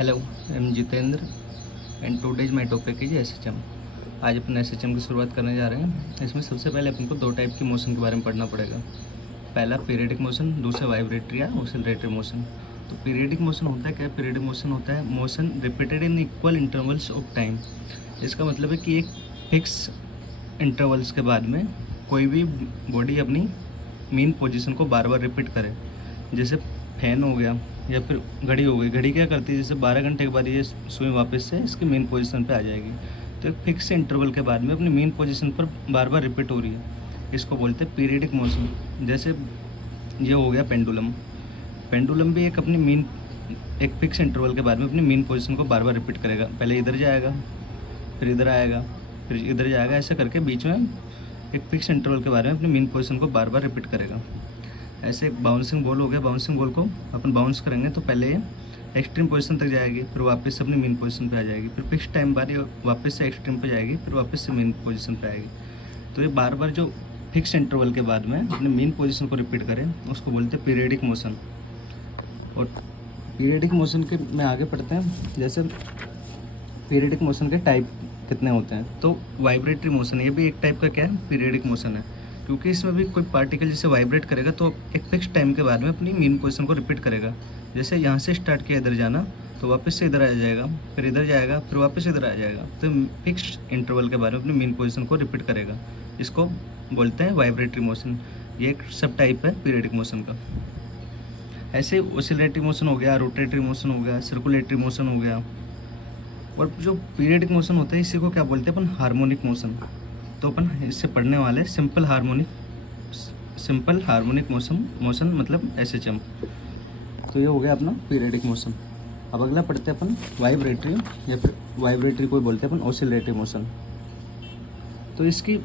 Hello, I am Jitendra and today's my topic is SHM. आज अपन SHM की शुरुआत करने जा रहे हैं। इसमें सबसे पहले अपन को दो टाइप की मोशन के बारे में पढ़ना पड़ेगा। पहला पीरियडिक मोशन, दूसरा वाइब्रेटरी या ऑसिलेटरी मोशन। तो पीरियडिक मोशन होता है क्या? पीरियडिक मोशन होता है motion repeated in equal intervals of time. इसका मतलब है कि एक फिक्स इंटरवल्स के बाद में कोई भी बॉडी अपनी मेन पोजीशन को बार बार रिपीट करे। जैसे फैन हो गया या फिर घड़ी हो गई। घड़ी क्या करती है, जैसे 12 घंटे के बाद ये सुई वापस से इसकी मेन पोजीशन पे आ जाएगी। तो एक फिक्स इंटरवल के बाद में अपनी मेन पोजीशन पर बार बार रिपीट हो रही है, इसको बोलते हैं पीरियडिक मोशन। जैसे ये हो गया पेंडुलम। पेंडुलम भी एक अपनी मेन एक फिक्स इंटरवल के बाद में अपनी मेन पोजीशन को बार बार रिपीट करेगा। पहले इधर जाएगा, फिर इधर आएगा, फिर इधर जाएगा, ऐसे करके बीच में एक फिक्स इंटरवल के बारे में अपनी मेन पोजीशन को बार बार रिपीट करेगा। ऐसे एक बाउंसिंग बॉल हो गया। बाउंसिंग बॉल को अपन बाउंस करेंगे तो पहले ये एक्सट्रीम पोजीशन तक जाएगी, फिर वापस से अपनी मेन पोजीशन पे आ जाएगी, फिर फिक्स टाइम बाद ये वापस से एक्सट्रीम पे जाएगी, फिर वापस से मेन पोजीशन पे आएगी। तो ये बार बार जो फिक्स इंटरवल के बाद में अपने मेन पोजीशन को रिपीट करें उसको बोलते हैं पीरियडिक मोशन। और पीरियडिक मोशन के में आगे पढ़ते हैं। जैसे पीरियडिक मोशन के टाइप कितने होते हैं, तो वाइब्रेटरी मोशन, ये भी एक टाइप का क्या है, पीरियडिक मोशन है। क्योंकि इसमें भी कोई पार्टिकल जैसे वाइब्रेट करेगा तो एक फिक्स टाइम के बाद में अपनी मेन पोजीशन को रिपीट करेगा। जैसे यहाँ से स्टार्ट किया इधर जाना तो वापस से इधर आ जाएगा, फिर इधर जाएगा, फिर वापस इधर आ जाएगा। तो फिक्स इंटरवल के बाद में अपनी मेन पोजीशन को रिपीट करेगा। इसको बोलते हैं वाइब्रेटरी मोशन। ये एक सब टाइप है पीरियडिक मोशन का। ऐसे ऑसिलेटरी मोशन हो गया, रोटेटरी मोशन हो गया, सर्कुलेटरी मोशन हो गया। और जो पीरियडिक मोशन होता है इसी को क्या बोलते हैं अपन, हार्मोनिक मोशन। तो अपन इससे पढ़ने वाले सिंपल हार्मोनिक मोशन मतलब एसएचएम। तो ये हो गया अपना पीरियडिक मोशन। अब अगला पढ़ते हैं अपन वाइब्रेटरी, या फिर वाइब्रेटरी को बोलते हैं अपन ऑसिलेटरी मोशन। तो इसकी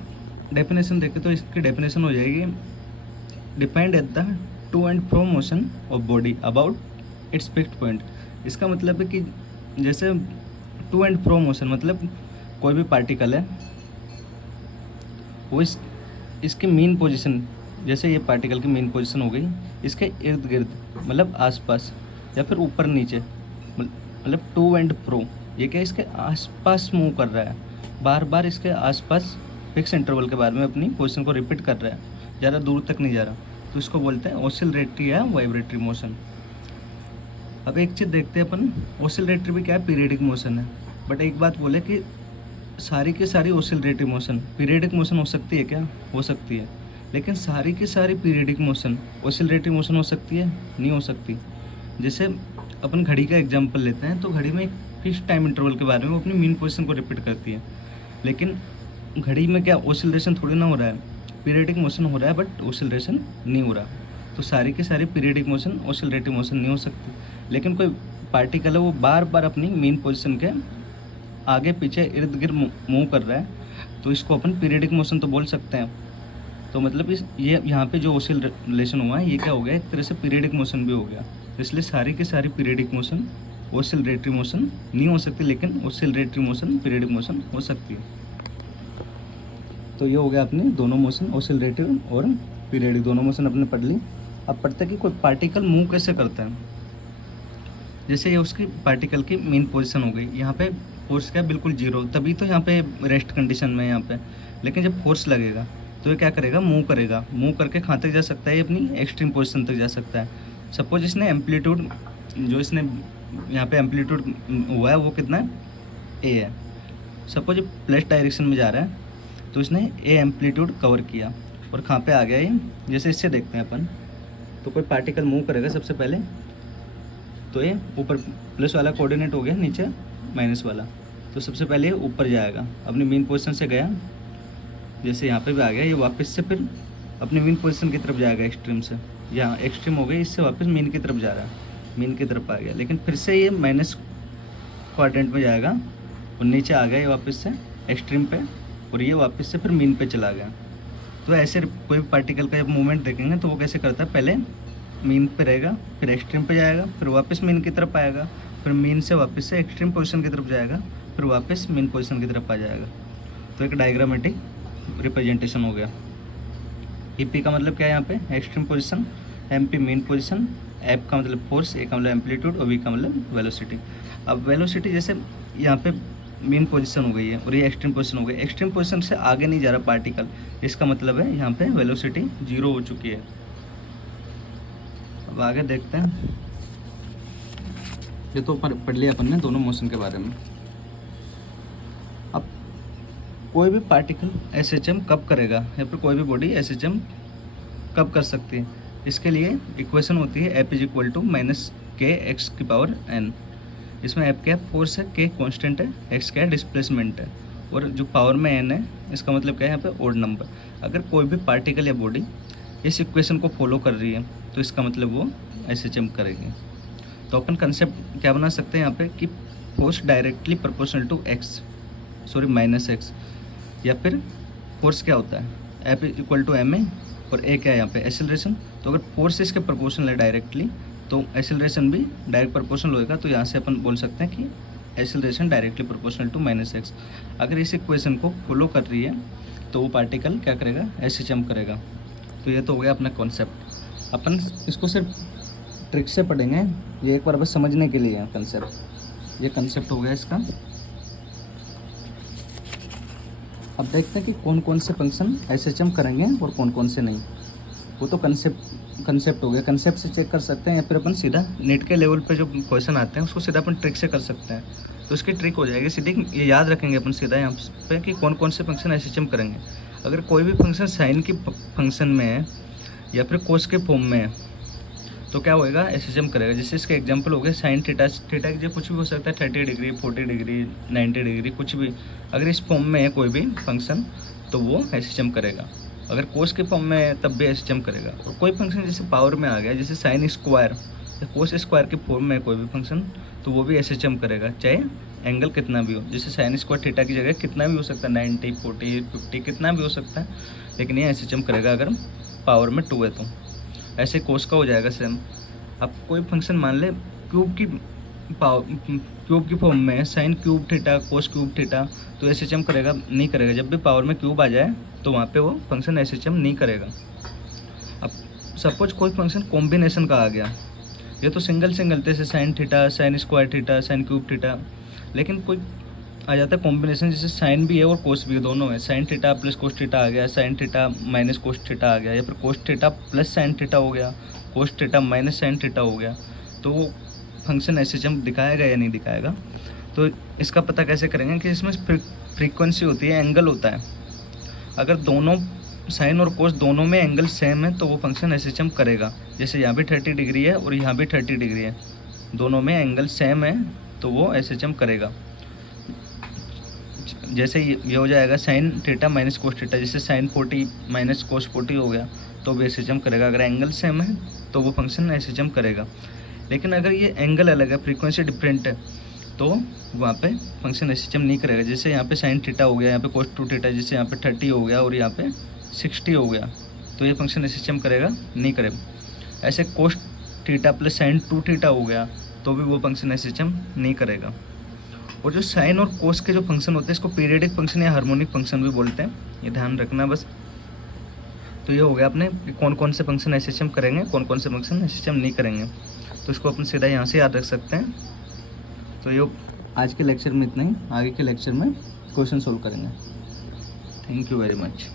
डेफिनेशन देखें तो इसकी डेफिनेशन हो जाएगी, depend at the two and fro motion of body about it's fixed point. इसका मतलब है कि जैसे टू एंड फ्रो मोशन मतलब कोई भी पार्टिकल है वो इसके मेन पोजीशन, जैसे ये पार्टिकल की मेन पोजीशन हो गई, इसके इर्द गिर्द मतलब आसपास या फिर ऊपर नीचे, मतलब टू एंड फ्रो, ये क्या इसके आसपास मूव कर रहा है, बार बार इसके आसपास फिक्स इंटरवल के बारे में अपनी पोजीशन को रिपीट कर रहा है, ज़्यादा दूर तक नहीं जा रहा। तो इसको बोलते हैं ऑसिलेटरी या वाइब्रेटरी मोशन। अब एक चीज़ देखते हैं अपन, ऑसिलेटरी भी क्या है, पीरियडिक मोशन है। बट एक बात बोले कि सारी की सारी ऑसिलेटरी मोशन पीरियडिक मोशन हो सकती है क्या? हो सकती है। लेकिन सारी की सारी पीरियडिक मोशन ऑसिलेटरी मोशन हो सकती है? नहीं हो सकती। जैसे अपन घड़ी का एग्जांपल लेते हैं तो घड़ी में एक फिक्स टाइम इंटरवल के बारे में वो अपनी मेन पोजीशन को रिपीट करती है। लेकिन घड़ी में क्या ऑसिलेशन थोड़ी ना हो रहा है, पीरियडिक मोशन हो रहा है बट ऑसिलेशन नहीं हो रहा। तो सारी की सारी पीरियडिक मोशन ऑसिलेटरी मोशन नहीं हो सकती। लेकिन कोई पार्टिकल है वो बार बार अपनी मेन पोजीशन के आगे पीछे इर्द गिर्द मूव कर रहा है, तो इसको अपन पीरियडिक मोशन तो बोल सकते हैं। तो मतलब इस ये यहाँ पे जो ऑसिलेशन हुआ है ये क्या हो गया, एक तरह से पीरियडिक मोशन भी हो गया। इसलिए सारी की सारी पीरियडिक मोशन ऑसिलेटरी मोशन नहीं हो सकती, लेकिन ऑसिलेटरी मोशन पीरियडिक मोशन हो सकती है। तो ये हो गया अपने दोनों मोशन, ऑसिलेटरी और पीरियडिक, दोनों मोशन अपने पढ़ ली। अब पढ़ते हैं कि कोई पार्टिकल मूव कैसे करता है। जैसे ये उसकी पार्टिकल की मेन पोजीशन हो गई, यहाँ पे फोर्स क्या है, बिल्कुल जीरो, तभी तो यहाँ पे रेस्ट कंडीशन में यहाँ पे। लेकिन जब फोर्स लगेगा तो ये क्या करेगा, मूव करेगा। मूव करके कहाँ तक जा सकता है, ये अपनी एक्सट्रीम पोजीशन तक जा सकता है। सपोज इसने एम्पलीट्यूड, जो इसने यहाँ पे एम्पलीट्यूड हुआ है वो कितना है, ए है। सपोज ये प्लस डायरेक्शन में जा रहा है तो इसने ए एम्पलीट्यूड कवर किया और कहाँ पे आ गया ये। जैसे इससे देखते हैं अपन, तो कोई पार्टिकल मूव करेगा सबसे पहले तो ये ऊपर प्लस वाला कोऑर्डिनेट हो गया, नीचे माइनस वाला। तो सबसे पहले ये ऊपर जाएगा, अपनी मेन पोजीशन से गया, जैसे यहाँ पे भी आ गया, ये वापस से फिर अपनी मेन पोजीशन की तरफ जाएगा एक्सट्रीम से। यहाँ एक्सट्रीम हो गई, इससे वापस मेन की तरफ जा रहा है, मेन की तरफ आ गया। लेकिन फिर से ये माइनस क्वाड्रेंट में जाएगा और नीचे आ गया ये वापस से एक्सट्रीम पे, और ये वापस से फिर मेन पे चला गया। तो ऐसे कोई पार्टिकल का जब मूवमेंट देखेंगे तो वो कैसे करता है, पहले मीन पे रहेगा, फिर एक्सट्रीम पे जाएगा, फिर वापस मीन की तरफ आएगा, फिर मीन से वापस से एक्सट्रीम पोजीशन की तरफ जाएगा, फिर वापस मीन पोजीशन की तरफ आ जाएगा। तो एक डायग्रामेटिक रिप्रेजेंटेशन हो गया। ईपी का मतलब क्या है, यहाँ पे extreme position, MP main position, F का मतलब फोर्स, ए का मतलब एम्पलीट्यूड और वी का मतलब वेलोसिटी। अब वेलोसिटी जैसे यहाँ पे मीन पोजीशन हो गई है और ये एक्सट्रीम पोजीशन हो गई, एक्सट्रीम पोजीशन से आगे नहीं जा रहा पार्टिकल, इसका मतलब है यहाँ पे वेलोसिटी 0 हो चुकी है। अब आगे देखते हैं, ये तो पढ़ लिया अपन ने दोनों मोशन के बारे में। अब कोई भी पार्टिकल एसएचएम कब करेगा या फिर कोई भी बॉडी एसएचएम कब कर सकती है, इसके लिए इक्वेशन होती है F is equal to minus K X की पावर एन। इसमें एफ क्या है, फोर्स है, के कांस्टेंट है, एक्स क्या है, डिस्प्लेसमेंट है, और जो पावर में एन है इसका मतलब क्या है यहाँ पे ओड नंबर। अगर कोई भी पार्टिकल या बॉडी इस इक्वेशन को फॉलो कर रही है तो इसका मतलब वो एसएचएम करेगी। तो अपन कंसेप्ट क्या बना सकते हैं यहाँ पे कि force directly proportional to X, sorry minus X, या फिर फोर्स क्या होता है F equal to M A, और ए क्या है यहाँ पे एक्सेलरेशन। तो अगर फोर्स इसके प्रोपोर्शनल है डायरेक्टली तो एक्सेलरेशन भी डायरेक्ट प्रोपोर्शनल होएगा। तो यहाँ से अपन बोल सकते हैं कि acceleration directly proportional to minus X. अगर इस इक्वेशन को फॉलो कर रही है तो वो पार्टिकल क्या करेगा, एसएचएम करेगा। तो ये तो हो गया अपना कॉन्सेप्ट। अपन इसको सिर्फ ट्रिक से पढ़ेंगे, ये एक बार बस समझने के लिए है कंसेप्ट। ये कंसेप्ट हो गया इसका। अब देखते हैं कि कौन कौन से फंक्शन एसएचएम करेंगे और कौन कौन से नहीं। वो तो कंसेप्ट हो गया, कंसेप्ट से चेक कर सकते हैं, या फिर अपन सीधा नेट के लेवल पे जो क्वेश्चन आते हैं उसको सीधा अपन ट्रिक से कर सकते हैं। तो उसकी ट्रिक हो जाएगी सीधी, ये याद रखेंगे अपन सीधा यहाँ पे कि कौन कौन से फंक्शन एसएचएम करेंगे। अगर कोई भी फंक्शन साइन की फंक्शन में है या फिर कोस के फॉर्म में है तो क्या होएगा, एसएचएम करेगा। जैसे इसके एग्जांपल हो गए साइन थीटा, थीटा की जगह कुछ भी हो सकता है, 30 डिग्री, 40 डिग्री, 90 डिग्री, कुछ भी। अगर इस फॉर्म में है कोई भी फंक्शन तो वो एसएचएम करेगा। अगर कोस के फॉर्म में है तब भी एसएचएम करेगा। और कोई फंक्शन जैसे पावर में आ गया, जैसे साइन स्क्वायर या कोस स्क्वायर के फॉर्म में है कोई भी फंक्शन तो वो भी एसएचएम करेगा, चाहे एंगल कितना भी हो। जैसे साइन स्क्वायर थीटा की जगह कितना भी हो सकता है, 90, 40, 50 कितना भी हो सकता है, लेकिन ये एसएचएम करेगा अगर पावर में 2 है तो। ऐसे कोस का हो जाएगा सेम। अब कोई फंक्शन मान ले क्यूब की फॉर्म में है, sine cube theta, cos cube theta, तो एसएचएम करेगा नहीं करेगा। जब भी पावर में क्यूब आ जाए तो वहाँ पे वो फंक्शन एसएचएम नहीं करेगा। अब सपोज कोई फंक्शन कॉम्बिनेशन का आ गया, ये तो सिंगल जैसे sine theta, sine square theta, sine cube theta, लेकिन कोई आ जाता है कॉम्बिनेशन जैसे साइन भी है और कोस भी है, दोनों है। Sine theta plus cos theta आ गया, sine theta minus cos theta आ गया, या फिर cos theta plus sine theta हो गया, cos theta minus sine theta हो गया, तो वो फंक्शन एसएचएम दिखाएगा या नहीं दिखाएगा। तो इसका पता कैसे करेंगे कि इसमें फ्रीक्वेंसी होती है, एंगल होता है। अगर दोनों साइन और कोस दोनों में एंगल सेम है तो वो फंक्शन एसएचएम करेगा। जैसे यहाँ भी 30 डिग्री है और यहाँ भी 30 डिग्री है, दोनों में एंगल सेम है तो वो एसएचएम करेगा। जैसे ये हो जाएगा sign theta minus cos theta, जैसे साइन 40 माइनस कोस 40 हो गया तो वो एसएचएम करेगा। अगर एंगल सेम है तो वो फंक्शन एसएचएम करेगा। लेकिन अगर ये एंगल अलग है, फ्रीक्वेंसी डिफरेंट है, तो वहाँ पे फंक्शन एसएचएम नहीं करेगा। जैसे यहाँ पे साइन थीटा हो गया, यहाँ पे कोस 2 थीटा, जैसे यहाँ पे 30 हो गया और यहाँ पे 60 हो गया, तो ये फंक्शन एसएचएम करेगा नहीं करेगा। ऐसे कोस थीटा प्लस साइन 2 थीटा हो गया तो भी वो फंक्शन एसएचएम नहीं करेगा। और जो साइन और कोस के जो फंक्शन होते हैं इसको पीरियडिक फंक्शन या हार्मोनिक फंक्शन भी बोलते हैं, ये ध्यान रखना बस। तो ये हो गया अपने कौन कौन से फंक्शन एसएचएम करेंगे, कौन कौन से फंक्शन एसएचएम नहीं करेंगे। तो इसको अपन सीधा यहाँ से याद रख सकते हैं। तो ये आज के लेक्चर में इतना ही, आगे के लेक्चर में क्वेश्चन सोल्व करेंगे। Thank you very much.